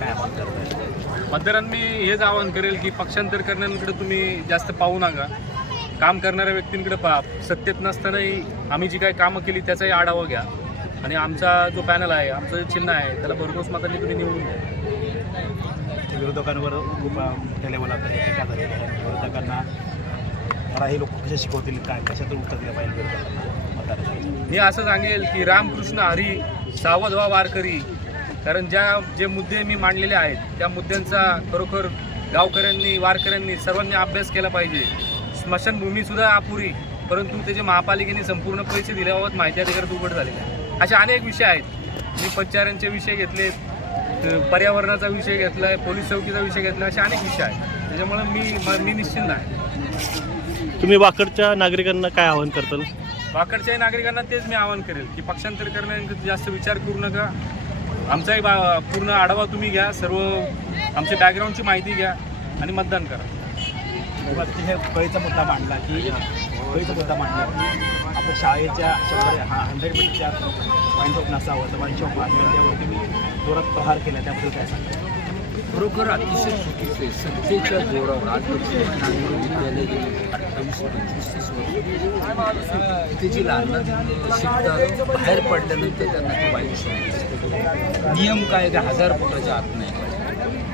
काय आवाहन करताय? मतदारांना मी हेच आवाहन करेल की पक्षांतर करण्याकडे तुम्ही जास्त पाहू नका, काम करणाऱ्या व्यक्तींकडे पहा. सत्तेत नसतानाही आम्ही जी काही कामं केली त्याचाही आढावा घ्या आणि आमचा जो पॅनल आहे, आमचं जे चिन्ह आहे त्याला भरघोस मतांनी तुम्ही निवडून द्या. विरोधकांवर खूप मोठ्या लेवलला टीका झालेली आहे. विरोधकांना मला हे लोक कसे शिकवतील, काय कशातून उत्तर दिलं पाहिजे विरोधकांना मतदारांना? मी असं सांगेल की रामकृष्ण हरी सावध व्हा वारकरी. कारण जे मुद्दे मी मांडलेले आहेत त्या मुद्द्यांचा खरोखर गावकऱ्यांनी, वारकऱ्यांनी सर्वांनी अभ्यास केला पाहिजे. स्मशानभूमीसुद्धा अपुरी, परंतु त्याचे महापालिकेने संपूर्ण पैसे दिल्याबाबत माहिती अधिकारात उघड झालेले आहे. असे अनेक विषय आहेत. मी पंचचाऱ्यांचे विषय घेतलेत, पर्यावरणाचा विषय घेतला आहे, पोलीस चौकीचा विषय घेतला, असे अनेक विषय आहेत. त्याच्यामुळे मी निश्चिंत आहे. तुम्ही वाकडच्या नागरिकांना काय आवाहन करताल? वाकडच्याही नागरिकांना तेच मी आवाहन करेल की पक्षांतर करण्याचा जास्त विचार करू नका. आमचाही पूर्ण आढावा तुम्ही घ्या, सर्व आमच्या बॅकग्राऊंडची माहिती घ्या आणि मतदान करा. हे कळीचा मुद्दा मांडला की आपण शाळेच्या 100 मीटरच्या पॉईंट ऑफ नसावं तर पॉईंट ऑफ त्यावरती मी जोरात प्रहार केला, त्याबद्दल काय सांगा? खरोखर अतिशय चुकीचं आहे. सत्तेच्या जोरावर आज नागपूर विद्यालय गेली 28-25-30 वर्ष इथे जी लहान शिकतात, बाहेर पडल्यानंतर त्यांना ते वाईट समजतं. नियम काय का 1000 फुटाच्या आत नाही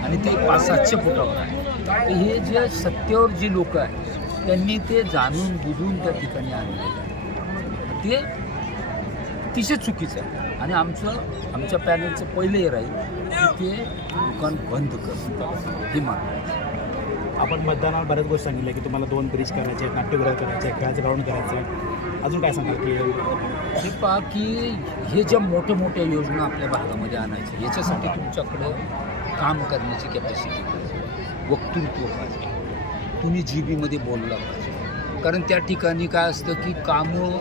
आणि ते 500-700 फुटावर आहे. तर हे जे सत्तेवर जी लोक आहेत त्यांनी ते जाणून बुजून त्या ठिकाणी आणलेलं आहे. ते अतिशय चुकीचं आहे आणि आमच्या पॅनलचं पहिलं हे राहील की ते दुकान बंद करणं हे मागणं. आपण मतदानावर बऱ्याच गोष्टी सांगितल्या की तुम्हाला 2 ब्रिज करायचे आहेत, नाट्यगृह करायचे आहे, खेळाचं ग्राउंड करायचं आहे. अजून काय सांगाल की हे पहा की हे ज्या मोठ्या मोठ्या योजना आपल्या भागामध्ये आणायच्या, याच्यासाठी तुमच्याकडं काम करण्याची कॅपॅसिटी पाहिजे, वक्तृत्व पाहिजे, तुम्ही जीबीमध्ये बोलला पाहिजे. कारण त्या ठिकाणी काय असतं की कामं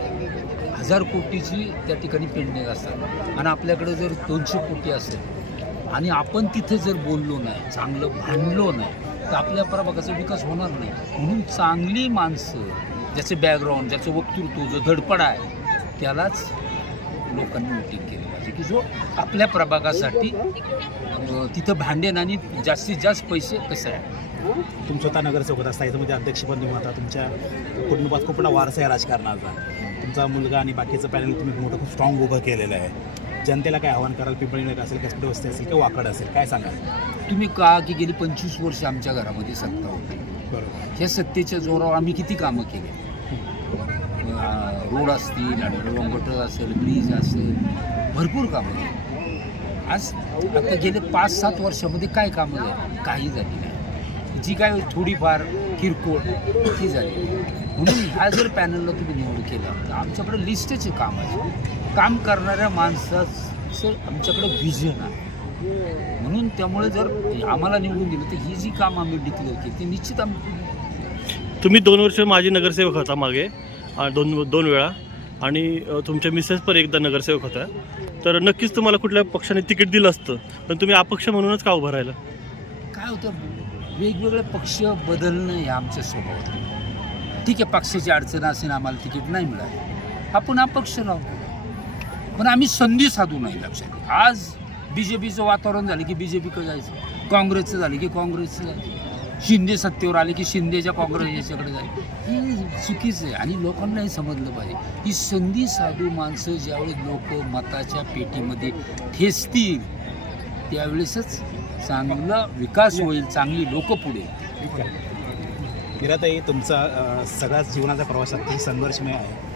1000 कोटीची त्या ठिकाणी पेंडिंग असतात आणि आपल्याकडे जर 200 कोटी असेल आणि आपण तिथे जर बोललो नाही, चांगलं भांडलो नाही, तर आपल्या प्रभागाचा विकास होणार नाही. म्हणून चांगली माणसं, ज्याचे बॅकग्राऊंड, ज्याचं वक्तृत्व, जो धडपड आहे, त्यालाच लोकांनी वोटिंग केलं पाहिजे की जो आपल्या प्रभागासाठी तिथं भांडेन आणि जास्तीत जास्त पैसे कसे आहे. तुम्ही स्वतः नगरसेवक होता, स्थायीमध्ये अध्यक्षपद निवडता, तुमच्या कुटुंबात खूप मोठा वारसा आहे राजकारणाचा. तुमचा मुलगा आणि बाकीचं पॅनल तुम्ही मोठं खूप स्ट्रॉंग उभं केलेलं आहे. जनतेला काय आव्हान कराल? पिंपळी नगर असेल, कसपडे वस्ती असेल किंवा वाकड असेल, काय सांगाल? तुम्ही का की गेली 25 वर्ष आमच्या घरामध्ये सत्ता होती. बरोबर. ह्या सत्तेच्या जोरावर आम्ही किती कामं केले. रोड असतील आणि गटर असेल, ब्रिज असेल, भरपूर कामं केली. आज आता गेले 5-7 वर्षामध्ये काय कामं झाली? काही झाली नाही. जी काय थोडीफार किरकोळ ती झाली. म्हणून ह्या जर पॅनलला तुम्ही निवड केला तर आमच्याकडे लिस्टचे काम आहे. काम करणाऱ्या माणसाचं आमच्याकडे व्हिजन आहे. म्हणून त्यामुळे जर आम्हाला निवडून दिलं तर ही जी काम आम्ही डिक्लेअर केली ती निश्चित आम्ही. तुम्ही 2 वर्ष माजी नगरसेवक होता मागे, दोन वेळा, आणि तुमच्या मिसेस पण एकदा नगरसेवक होता. तर नक्कीच तुम्हाला कुठल्या पक्षाने तिकीट दिलं असतं, पण तुम्ही अपक्ष म्हणूनच का उभं राहिलं? काय होतं, वेगवेगळे पक्ष बदलणं हे आमच्या स्वभावात. ठीक आहे, पक्षाची अडचण असेल, आम्हाला तिकीट नाही मिळालं, आपण अपक्ष राहतो. पण आम्ही संधी साधू नाही. लक्षात, आज BJPचं वातावरण झालं की BJPकडे जायचं, काँग्रेसचं झालं की काँग्रेसचं जायचं, शिंदे सत्तेवर आले की शिंदेच्या काँग्रेस याच्याकडे जायचं. हे चुकीचं आहे आणि लोकांना हे समजलं पाहिजे की संधी साधू माणसं ज्यावेळी लोक मताच्या पेटीमध्ये ठेचतील त्यावेळेसच चांगला विकास होईल, चांगली लोक पुढे. मीराताई, तुमचा सगळ्याच जीवनाचा प्रवास अतिशय संघर्षमय आहे.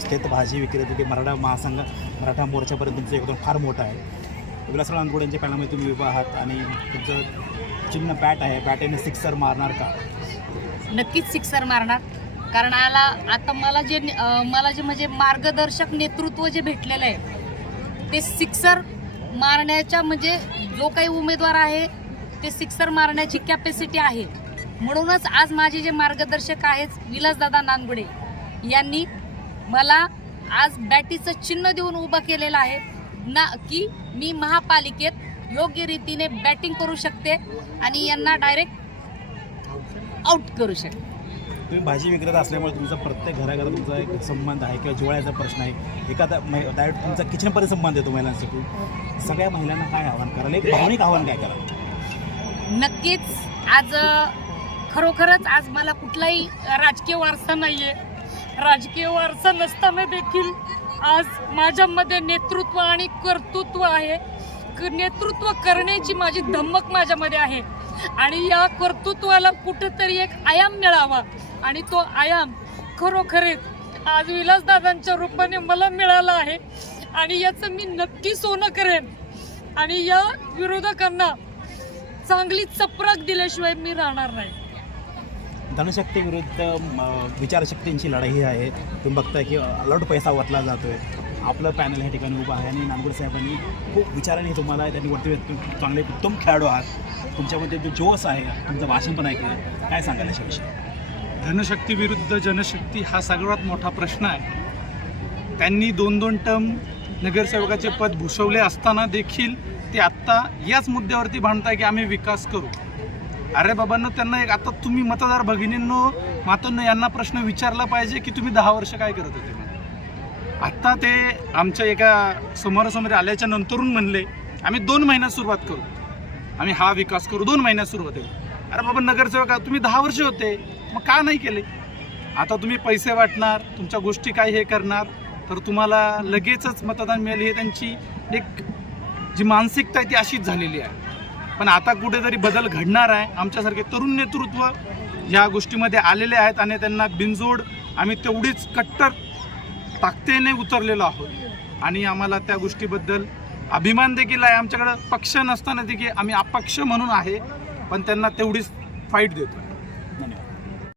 शेत भाजी विक्रेते ते मराठा महासंघ, मराठा मोर्चापर्यंत तुमचं योगदान फार मोठं आहे. विलासराव नांदगुडे यांच्या पॅनलमध्ये तुम्ही उभा आहात आणि तुमचं चिन्ह बॅट आहे. बॅटेने सिक्सर मारणार का? नक्कीच सिक्सर मारणार. कारण आता मला जे म्हणजे मार्गदर्शक नेतृत्व जे भेटलेलं आहे ते सिक्सर मारण्याच्या, म्हणजे जो काही उमेदवार आहे ते सिक्सर मारण्याची कॅपॅसिटी आहे. म्हणूनच आज माझे जे मार्गदर्शक आहेत विलासदादा नांदगुडे यांनी मला आज बॅटीचं चिन्ह देऊन उभं केलेलं आहे ना, की मी महापालिकेत योग्य रीतीने बॅटिंग करू शकते आणि यांना डायरेक्ट आउट करू शकते. तुम्ही भाजी विक्रेता असल्यामुळे तुमचा प्रत्येक घराघरात तुमचा एक संबंध आहे किंवा जिव्हाळ्याचा प्रश्न आहे, एखादा डायरेक्ट तुमचा किचनपर्यंत संबंध येतो महिलांसाठी. सगळ्या महिलांना काय आव्हान कराल, एक भावनिक आव्हान काय कराल? नक्कीच आज खरोखरच आज मला कुठलाही राजकीय वारसा नाहीये. राजकीय वारसा नसताना देखील आज माझ्यामध्ये नेतृत्व आणि कर्तृत्व आहे. नेतृत्व करण्याची माझी धमक माझ्यामध्ये आहे आणि या कर्तृत्वाला कुठंतरी एक आयाम मिळावा आणि तो आयाम खरोखरच आज विलासदादांच्या रूपाने मला मिळाला आहे आणि याचं मी नक्की सोनं करेन आणि या विरोधकांना चांगली चपराक दिल्याशिवाय मी राहणार नाही. धनशक्ती विरुद्ध विचारशक्तींची लढाई आहे. तुम्ही बघताय की अलॉट पैसा वतला जातोय. आपलं पॅनल ह्या ठिकाणी उभं आहे आणि नांदगुडे साहेबांनी खूप विचाराने तुम्हाला त्यांनी वरती चांगले उत्तम खेळाडू आहात. तुमच्यामध्ये जो जोश आहे, तुमचं भाषण पण ऐकलं, काय सांगाल याच्याविषयी? धनशक्ती विरुद्ध जनशक्ती हा सगळ्यात मोठा प्रश्न आहे. त्यांनी 2-2 टर्म नगरसेवकाचे पद भूषवले असताना देखील ते आत्ता याच मुद्द्यावरती भांडताय की आम्ही विकास करू. अरे बाबांनो, त्यांना एक आता तुम्ही मतदार भगिनींनो मातांनो यांना प्रश्न विचारला पाहिजे की तुम्ही 10 वर्ष काय करत होते. आत्ता ते आमच्या एका समोरासमोर आल्याच्या नंतरून म्हणले आम्ही 2 महिन्यात सुरुवात करू, आम्ही हा विकास करू, 2 महिन्यात सुरुवात करू. अरे बाबा नगरसेवक तुम्ही 10 वर्ष होते, मग का नाही केले? आता तुम्ही पैसे वाटणार, तुमच्या गोष्टी काय हे करणार, तर तुम्हाला लगेचच मतदान मिळेल, हे त्यांची एक जी मानसिकता आहे ती अशीच झालेली आहे. पण आता कुठेतरी बदल घडणार आहे. आमच्यासारखे तरुण नेतृत्व ह्या गोष्टीमध्ये आलेले आहेत आणि त्यांना बिनजोड आम्ही तेवढीच कट्टर ताकदीने उतरलेलो आहोत आणि आम्हाला त्या गोष्टीबद्दल अभिमान देखील आहे. आमच्याकडं पक्ष नसताना देखील आम्ही अपक्ष म्हणून आहे, पण त्यांना तेवढीच फाईट देतो.